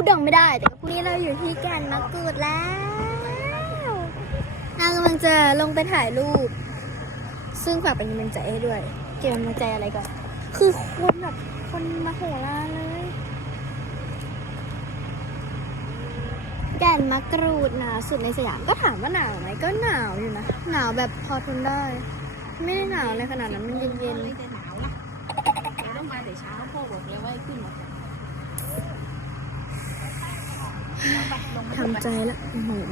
พูดดังไม่ได้ แต่ก็พูดนี่เราอยู่ที่แก่นมะกรูดแล้วนางกำลังจะลงไปถ่ายรูป ซึ่งฝากเป็นกำลังใจให้ด้วยเก็บกำลังใจอะไรก่อน คือคนแบบคนมาโหราเลย แก่นมะกรูดหนาวสุดในสยามก็ถามว่าหนาวไหมก็หนาวอยู่นะ หนาวแบบพอทนได้ ไม่ได้หนาวเลยขนาดนั้นมันเย็นไม่จะหนาวนะต้องมาแต่เช้าพ่อบอกเลยว่าให้ขึ้นมา ๆ ทำใจละอื้อหือ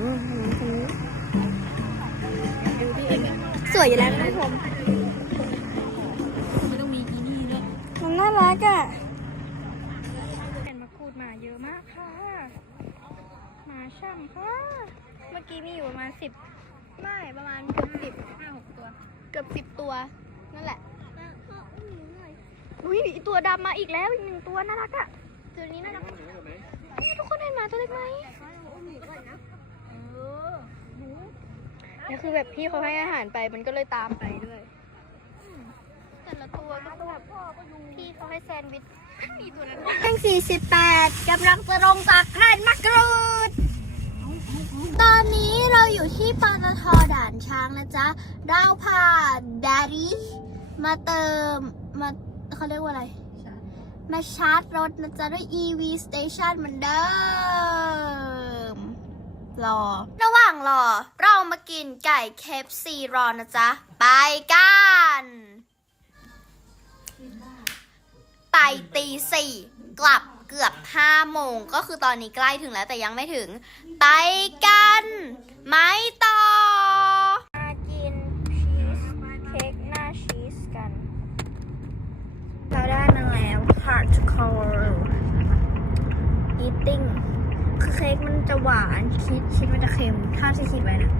คนนี้ดูที่เองอะสวยอยู่แล้วนะท่านผู้ชมไม่ต้องมีอีนี่ด้วยมันน่ารักอะเห็นมะกรูดหมาเยอะมากค่ะหมาช่ำค่ะ เมื่อกี้มีอยู่ประมาณสิบไม่ประมาณเกือบสิบห้าหกตัว เกือบสิบตัว นั่นแหละอุ้ยอีตัวดำมาอีกแล้วอีกหนึ่งตัวน่ารักอะตัวนี้น่ารัก นี่ทุกคนเห็นหมาตัวเล็กไหมเออนี่คือแบบพี่เขาให้อาหารไปมันก็เลยตามไปด้วย แต่ละตัวก็แบบพี่เขาให้แซนด์วิชมีตัวนั้นแท่งสี่สิบแปดกำลังจะลงจากแผ่นมะกรูด ตอนนี้เราอยู่ที่ปตทด่านช้างนะจ๊ะ เราพาดารี่มาเติมมาเขาเรียกว่าอะไร มาชาร์จรถนะจ๊ะด้วย EV Station เหมือนเดิม รอ ระหว่างรอ เรามากินไก่เคฟซีรอนะจ๊ะ ไปกันไปตีสี่กลับเกือบห้าโมงก็คือตอนนี้ใกล้ถึงแล้วแต่ยังไม่ถึง ไปกันไหมต่อ มากินชีสเค้กหน้าชีสกัน เราได้มาแล้ว hardcore eating คือ เค้กมันจะหวานคิดคิดมันจะเค็มถ้าที่คิดไว้นะ